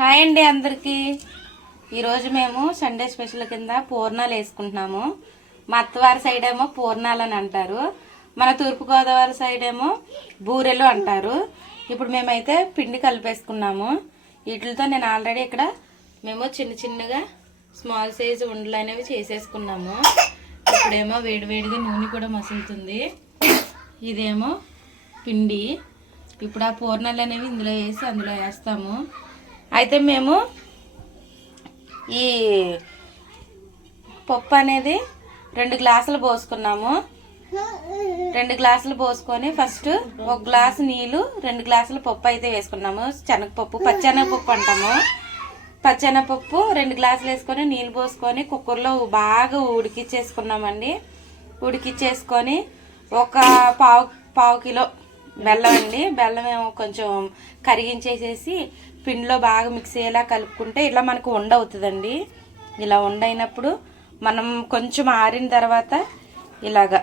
Hi అండి అందరికీ. ఈరోజు మేము సండే స్పెషల్ కింద పూర్ణాలు వేసుకుంటున్నాము. మా అత్తవారి సైడ్ ఏమో పూర్ణాలు అని అంటారు, మన తూర్పుగోదావరి సైడ్ ఏమో బూరెలు అంటారు. ఇప్పుడు మేమైతే పిండి కలిపేసుకున్నాము. వీటితో నేను ఆల్రెడీ ఇక్కడ మేము చిన్న చిన్నగా స్మాల్ సైజు ఉండలు అనేవి చేసేసుకున్నాము. ఇప్పుడేమో వేడివేడిగా నూనె కూడా మసులుతుంది. ఇదేమో పిండి. ఇప్పుడు ఆ పూర్ణాలు అనేవి ఇందులో వేసి అందులో వేస్తాము. అయితే మేము ఈ పప్పు అనేది 2 గ్లాసులు పోసుకున్నాము. 2 గ్లాసులు పోసుకొని ఫస్ట్ 1 గ్లాసు నీళ్ళు 2 గ్లాసుల పప్పు అయితే వేసుకున్నాము. శనగపప్పు, పచ్చెనగపప్పు అంటాము. పచ్చెనగపప్పు 2 గ్లాసులు వేసుకొని నీళ్ళు పోసుకొని కుక్కర్లో బాగా ఉడికిచ్చేసుకున్నామండి. ఉడికిచ్చేసుకొని ఒక పావు కిలో బెల్లం అండి. బెల్లం ఏమో కొంచెం కరిగించేసేసి పిండిలో బాగా మిక్స్ అయ్యేలా కలుపుకుంటే ఇలా మనకు ఉండ అవుతుందండి. ఇలా ఉండైనప్పుడు మనం కొంచెం ఆరిన తర్వాత ఇలాగా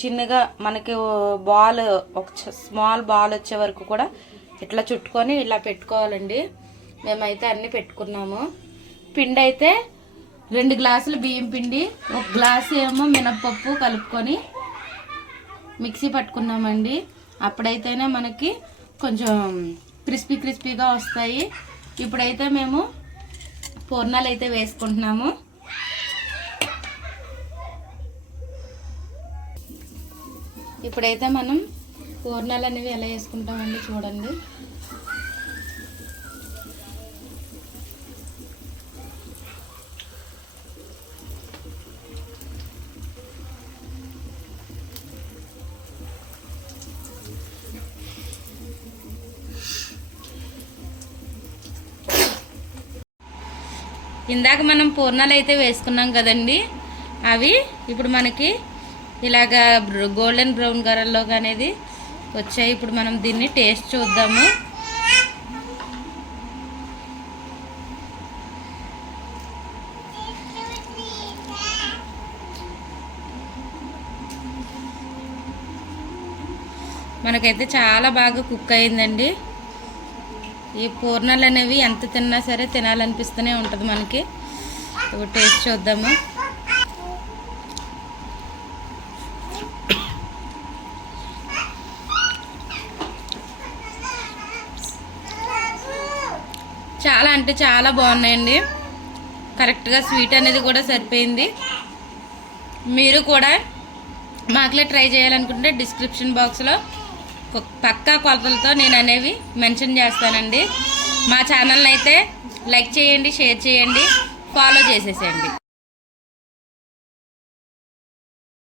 చిన్నగా మనకి బాల్, ఒక స్మాల్ బాల్ వచ్చే వరకు కూడా ఇట్లా చుట్టుకొని ఇలా పెట్టుకోవాలండి. మేమైతే అన్నీ పెట్టుకున్నాము. పిండి అయితే 2 గ్లాసులు బియ్యం పిండి, 1 గ్లాసు ఏమో మినప్పప్పు కలుపుకొని మిక్సీ పట్టుకున్నామండి. అప్పుడైతేనే మనకి కొంచెం క్రిస్పీగా వస్తాయి. ఇప్పుడైతే మేము పూర్ణాలు అయితే వేసుకుంటున్నాము. ఇప్పుడైతే మనం పూర్ణాలు అనేవి ఎలా వేసుకుంటామండి చూడండి. ఇందాక మనం పూర్ణాలు అయితే వేసుకున్నాం కదండి, అవి ఇప్పుడు మనకి ఇలాగా గోల్డెన్ బ్రౌన్ కలర్లోగా అనేది వచ్చాయి. ఇప్పుడు మనం దీన్ని టేస్ట్ చూద్దాము. మనకైతే చాలా బాగా కుక్ అయిందండి. ఈ పూర్ణాలు అనేవి ఎంత తిన్నా సరే తినాలనిపిస్తూనే ఉంటుంది మనకి. ఇప్పుడు టేస్ట్ చూద్దాము. చాలా అంటే చాలా బాగున్నాయండి. కరెక్ట్గా స్వీట్ అనేది కూడా సరిపోయింది. మీరు కూడా మాకులే ట్రై చేయాలనుకుంటే డిస్క్రిప్షన్ బాక్స్లో పక్కా కొలతలతో నేను అనేవి మెన్షన్ చేస్తానండి. మా ఛానల్ని అయితే లైక్ చేయండి, షేర్ చేయండి, ఫాలో చేసేసేయండి.